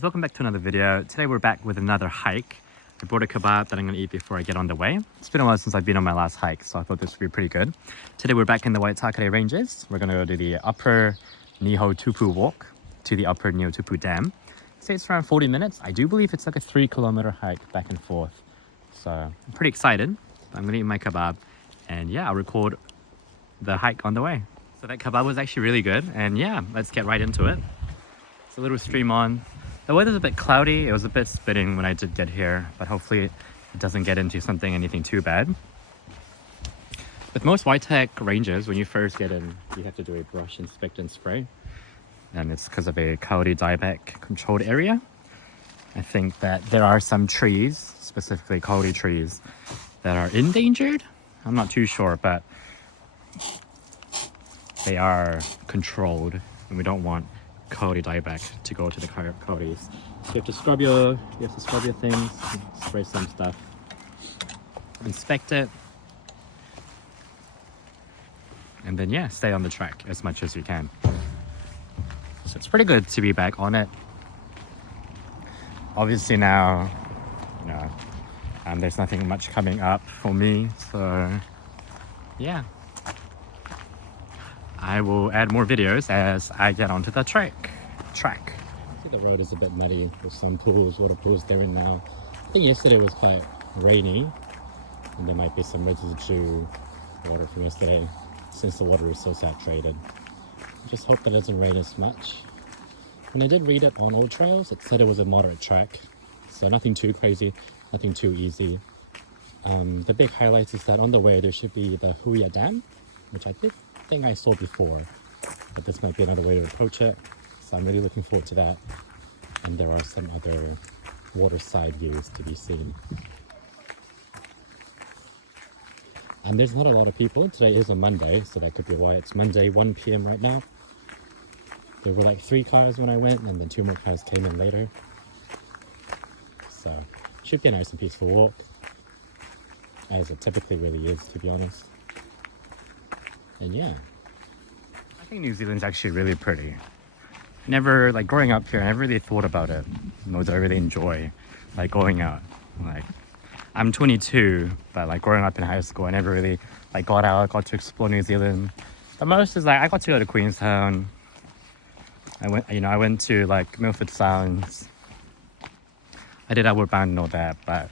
Welcome back to another video. Today we're back with another hike. I brought a kebab that I'm going to eat before I get on the way. It's been a while since I've been on my last hike, so I thought this would be pretty good. Today we're back in the Waitakere ranges. We're going to go to the upper Nihotupu Walk to the upper Nihotupu Dam. Say it's around 40 minutes. I do believe it's like a 3-kilometer hike back and forth. So I'm pretty excited. I'm going to eat my kebab and yeah, I'll record the hike on the way. So that kebab was actually really good, and yeah, let's get right into it. It's a little stream on. The weather's a bit cloudy. It was a bit spitting when I did get here, but hopefully it doesn't get into anything too bad. With most Waitakere ranges, when you first get in, you have to do a brush, inspect, and spray. And it's because of a coyote dieback controlled area. I think that there are some trees, specifically coyote trees, that are endangered. I'm not too sure, but they are controlled, and we don't want coyote dieback to go to the coyotes. So you have to scrub your things, spray some stuff, inspect it, and then yeah, stay on the track as much as you can. So it's pretty good to be back on it. Obviously now, there's nothing much coming up for me, so yeah. I will add more videos as I get onto the track. I see the road is a bit muddy with some water pools there and now. I think yesterday was quite rainy and there might be some residue water from yesterday since the water is so saturated. I just hope that it doesn't rain as much. When I did read it on Old Trails, it said it was a moderate track, so nothing too crazy, nothing too easy. The big highlights is that on the way there should be the Piha Dam, which I think I saw before, but this might be another way to approach it, so I'm really looking forward to that. And there are some other waterside views to be seen. And there's not a lot of people. Today is a Monday, so that could be why it's Monday 1 p.m. right now. There were like 3 cars when I went, and then 2 more cars came in later. So should be a nice and peaceful walk, as it typically really is, to be honest. And yeah, I think New Zealand's actually really pretty. Never, growing up here, I never really thought about it, nor did I really enjoy going out. I'm 22, but growing up in high school, I never really got out, got to explore New Zealand. The most is I got to go to Queenstown. I went to Milford Sounds. I did Outward Bound and all that, but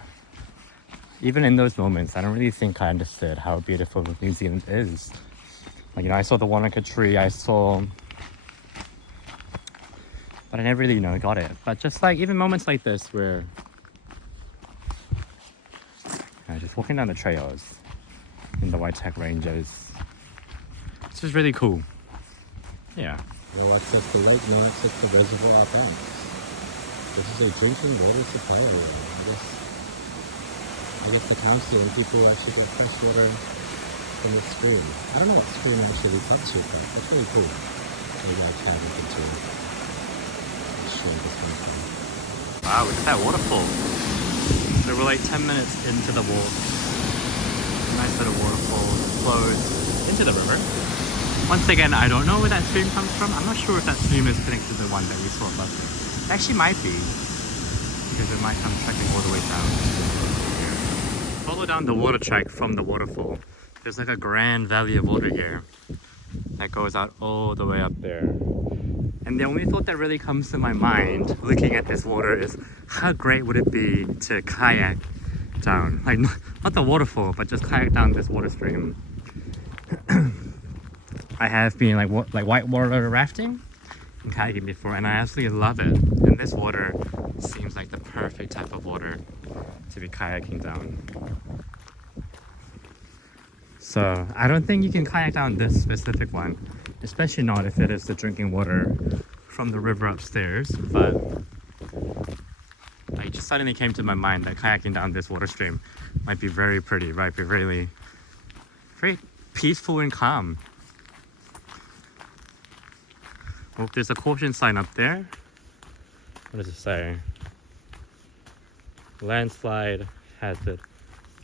even in those moments, I don't really think I understood how beautiful New Zealand is. I saw the Wanaka tree, but I never really, got it. But just even moments like this where just walking down the trails in the Waitakere ranges, it's just really cool. Yeah. No access to lake, no access to reservoir dams. This is a drinking water supply area. I guess the council and people actually get fresh water from the stream. I don't know what stream actually leads up to, but it's really cool. Maybe I can look into it. Wow, look at that waterfall. So we're 10 minutes into the walk. Nice little waterfall flows into the river. Once again, I don't know where that stream comes from. I'm not sure if that stream is connected to the one that we saw last year. It actually might be, because it might come trekking all the way down here. Follow down the water track from the waterfall. There's a grand valley of water here that goes out all the way up there. And the only thought that really comes to my mind looking at this water is how great would it be to kayak down, not the waterfall, but just kayak down this water stream. I have been whitewater rafting and kayaking before, and I absolutely love it. And this water seems like the perfect type of water to be kayaking down. So I don't think you can kayak down this specific one, especially not if it is the drinking water from the river upstairs. But it just suddenly came to my mind that kayaking down this water stream might be very pretty, might be really very peaceful and calm. Oh, there's a caution sign up there. What does it say? Landslide hazard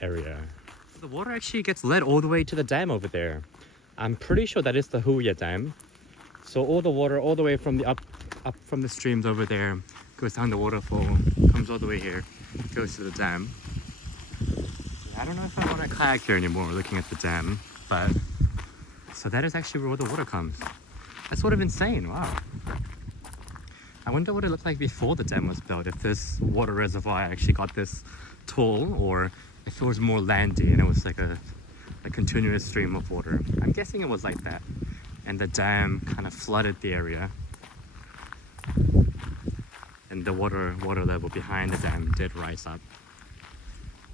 area. The water actually gets led all the way to the dam over there. I'm pretty sure that is the Piha Dam. So all the water all the way from the up from the streams over there goes down the waterfall, comes all the way here, goes to the dam. I don't know if I want to kayak here anymore looking at the dam, but so that is actually where the water comes. That's sort of insane, wow. I wonder what it looked like before the dam was built, if this water reservoir actually got this tall or if it was more landy and it was like a continuous stream of water. I'm guessing it was like that, and the dam kind of flooded the area, and the water level behind the dam did rise up.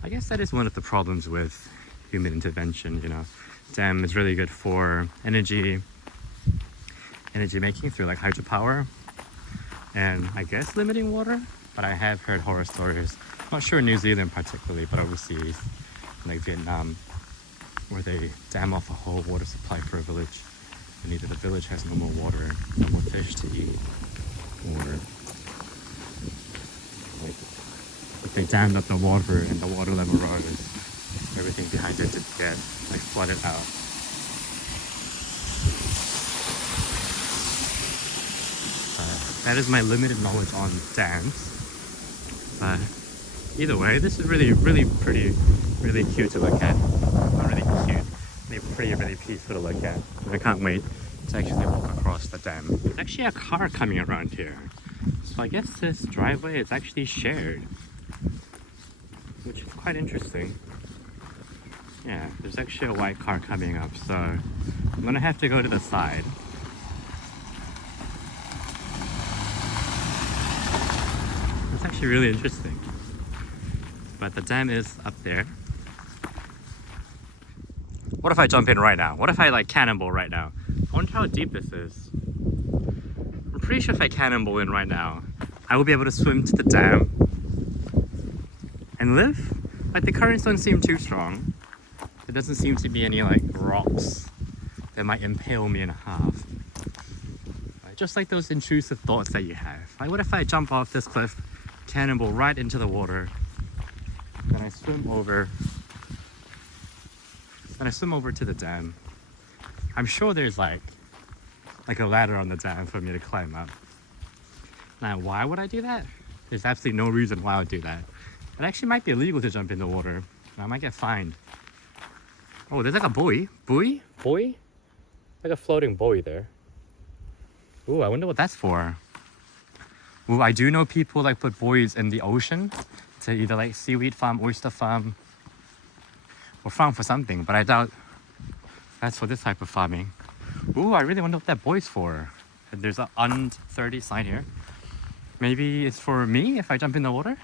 I guess that is one of the problems with human intervention, you know. Dam is really good for energy making through like hydropower, and I guess limiting water, but I have heard horror stories, not sure in New Zealand particularly, but overseas, like Vietnam, where they dam off a whole water supply for a village, and either the village has no more water, no more fish to eat, or like if they dammed up the water and the water level rose, everything behind it did get like flooded out. That is my limited knowledge on dams. But either way, this is really pretty, really cute to look at. Not really cute, really peaceful to look at. And I can't wait to actually walk across the dam. There's actually a car coming around here. So I guess this driveway is actually shared, which is quite interesting. Yeah, there's actually a white car coming up, so I'm gonna have to go to the side. It's actually really interesting. But the dam is up there. What if I jump in right now? What if I like cannonball right now? I wonder how deep this is. I'm pretty sure if I cannonball in right now, I will be able to swim to the dam and live. Like the currents don't seem too strong. There doesn't seem to be any like rocks that might impale me in half. Just like those intrusive thoughts that you have. Like what if I jump off this cliff, cannonball right into the water, then I swim over to the dam. I'm sure there's like a ladder on the dam for me to climb up. Now why would I do that? There's absolutely no reason why I would do that. It actually might be illegal to jump in the water. I might get fined. Oh, there's like a buoy. Buoy? Like a floating buoy there. Ooh, I wonder what that's for. Ooh, I do know people like put buoys in the ocean to either like seaweed farm, oyster farm, or farm for something, but I doubt that's for this type of farming. Ooh, I really wonder what that buoy's for. There's a under 30 sign here. Maybe it's for me if I jump in the water?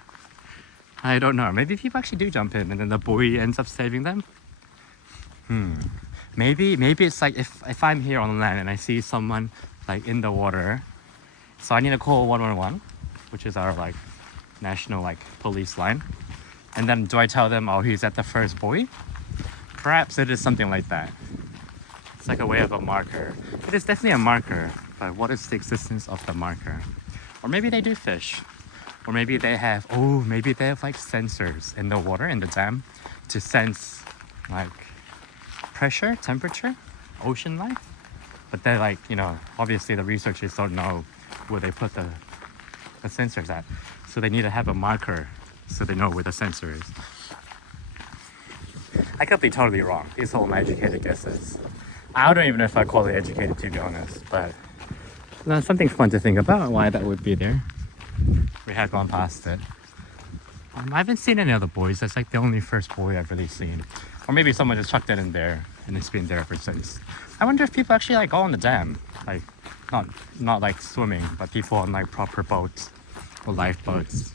I don't know. Maybe people actually do jump in and then the buoy ends up saving them. Maybe it's like if I'm here on land and I see someone like in the water, so I need to call 111, which is our like national like police line, and then do I tell them, oh, he's at the first buoy? Perhaps it is something like that. It's like a way of a marker. It is definitely a marker, but what is the existence of the marker? Or maybe they do fish, or maybe they have like sensors in the water in the dam to sense like pressure, temperature, ocean life. But they're like, you know, obviously the researchers don't know where they put the sensors at. So they need to have a marker so they know where the sensor is. I could be totally wrong. These are all my educated guesses. I don't even know if I call it educated, to be honest, but something fun to think about why that would be there. We had gone past it. I haven't seen any other buoys. That's like the only first buoy I've really seen. Or maybe someone just chucked it in there and it's been there ever since. I wonder if people actually like go on the dam, like not like swimming, but people on like proper boats or lifeboats.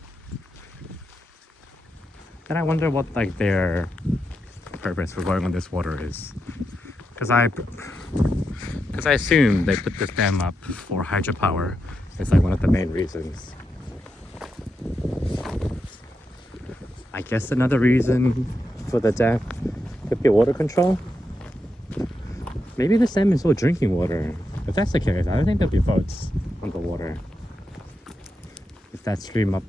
Then I wonder what like their purpose for going on this water is, because I assume they put this dam up for hydropower. It's like one of the main reasons. I guess another reason for the dam could be water control. Maybe this dam is all drinking water. If that's the case, I don't think there'll be boats on the water. If that stream up,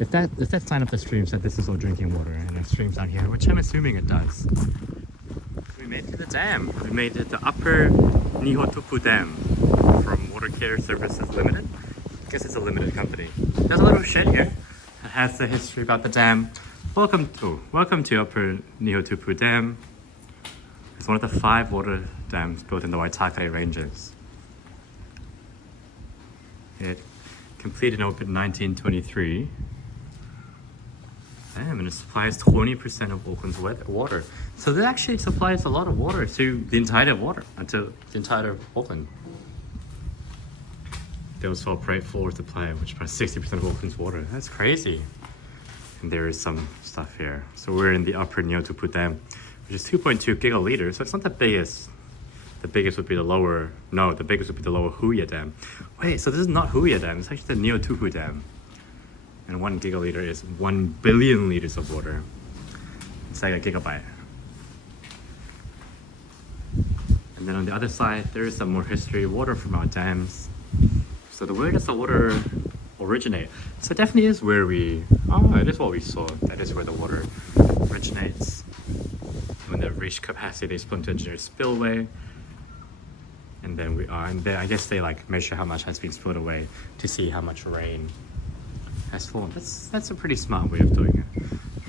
if that sign up the stream said this is all drinking water and it streams out here, which I'm assuming it does. We made it to the dam. We made it to Upper Nihotupu Dam from Water Care Services Limited. guess it's a limited company. There's a little shed here that has the history about the dam. Welcome to Upper Nihotupu Dam. It's one of the 5 water dams built in the Waitakere ranges. It completed in 1923. Damn, and it supplies 20% of Auckland's water. So that actually supplies a lot of water to the entire Auckland. They also operate full water supply, which provides 60% of Auckland's water. That's crazy. And there is some stuff here. So we're in the Upper Nihotupu Dam, which is 2.2 gigaliters. So it's not the biggest. The biggest would be the lower. No, the biggest would be the lower Huia Dam. Wait, so this is not Huia Dam. It's actually the Nihotupu Dam. And 1 gigaliter is 1 billion liters of water. It's like a gigabyte. And then on the other side, there is some more history, water from our dams. So where does the water originate? So it definitely is where it is what we saw. That is where the water originates. When they reach capacity, they spill into engineered spillway. And then I guess they measure how much has been spilled away to see how much rain has fallen. That's a pretty smart way of doing it.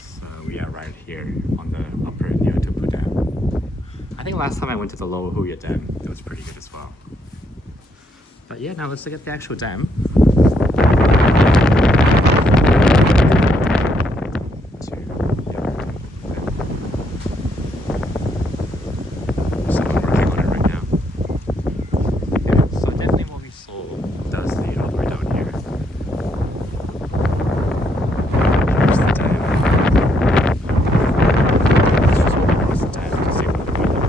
So we are right here on the Upper Nihotupu Dam. I think last time I went to the Lower Huia Dam, it was pretty good as well. But yeah, now let's look at the actual dam. Someone working on it right now. Okay, so definitely what we saw does lead all the way down here. There's the dam. Let's just walk across the dam to see what the weather.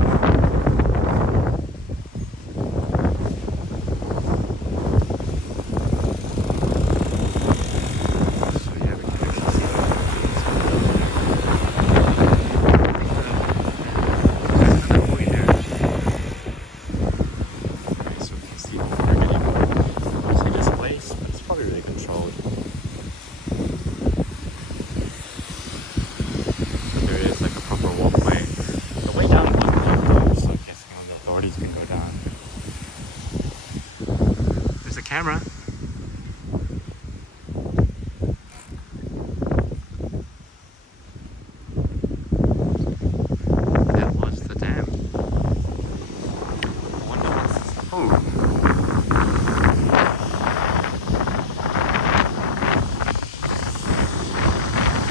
Camera. That was the dam. I wonder what's... Oh.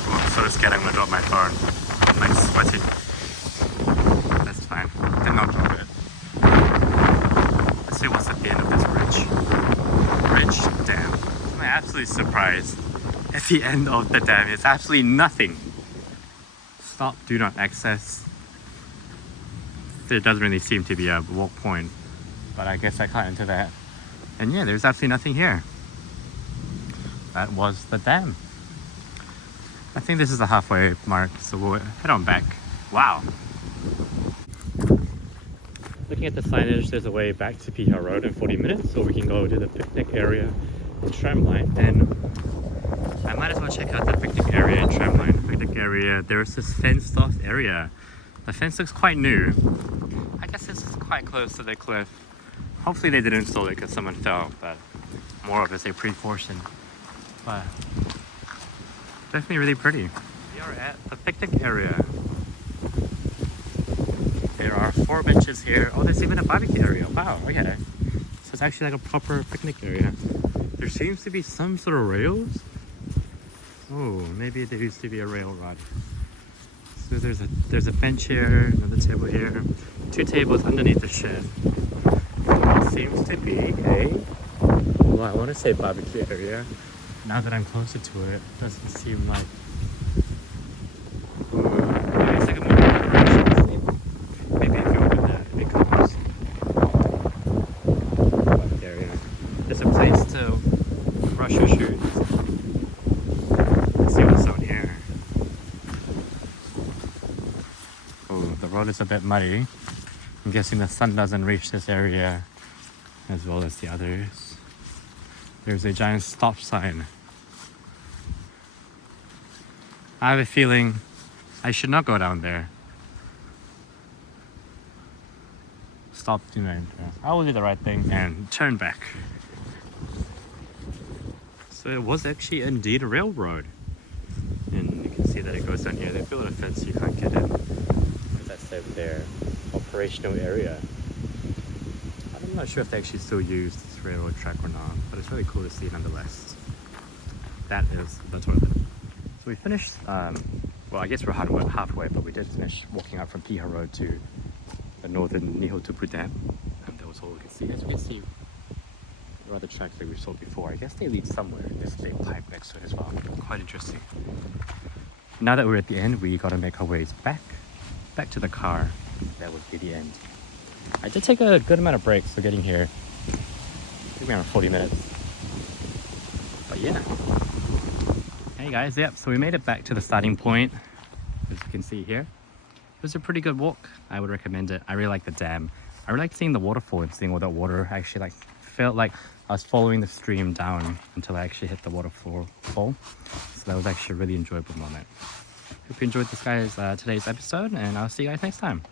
I'm so scared I'm gonna drop my phone. I'm like sweating. That's fine. Did not drop it. Let's see what's at the end of this bridge. Dam. I'm absolutely surprised. At the end of the dam, it's absolutely nothing. Stop, do not access. There doesn't really seem to be a walk point, but I guess I can't enter that. And yeah, there's absolutely nothing here. That was the dam. I think this is the halfway mark, so we'll head on back. Wow. Looking at the signage, there's a way back to Piha Road in 40 minutes, so we can go to the picnic area and tramline. And I might as well check out the picnic area and tramline. The picnic area, there's this fenced off area. The fence looks quite new. I guess this is quite close to the cliff. Hopefully they didn't install it because someone fell, but more of it's a precaution. But definitely really pretty. We are at the picnic area. There are 4 benches here. Oh, there's even a barbecue area. Wow, okay. So it's actually like a proper picnic area. There seems to be some sort of rails. Oh, maybe there used to be a rail rod. So there's a bench here, another table here, 2 tables underneath the shed. It seems to be well, I want to say barbecue area. Now that I'm closer to it, it doesn't seem like... It's like a more direction. Maybe if you open that, it becomes barbecue area. There's a place to brush your shoes. Let's see what's out here. Oh, the road is a bit muddy. I'm guessing the sun doesn't reach this area as well as the others. There's a giant stop sign. I have a feeling I should not go down there. Stop doing that. I will do the right thing and turn back. So it was actually indeed a railroad. And you can see that it goes down here. They built a fence so you can't get in. That's over there. Operational area. I'm not sure if they actually still use this railroad track or not, but it's really cool to see nonetheless. That is the toilet. So we finished, well, I guess we're halfway, but we did finish walking out from Piha Road to the northern Nihotupu Dam. And that was all we could see. As we can see, there are other tracks that we saw before. I guess they lead somewhere. There's a big pipe next to it as well. Quite interesting. Now that we're at the end, we gotta make our ways back to the car. That would be the end. I did take a good amount of breaks for getting here. It took me around 40 minutes. But yeah. Hey guys, yep, so we made it back to the starting point, as you can see here. It was a pretty good walk. I would recommend it. I really like the dam. I really like seeing the waterfall and seeing all that water. I actually felt like I was following the stream down until I actually hit the waterfall. So that was actually a really enjoyable moment. Hope you enjoyed this guys today's episode, and I'll see you guys next time.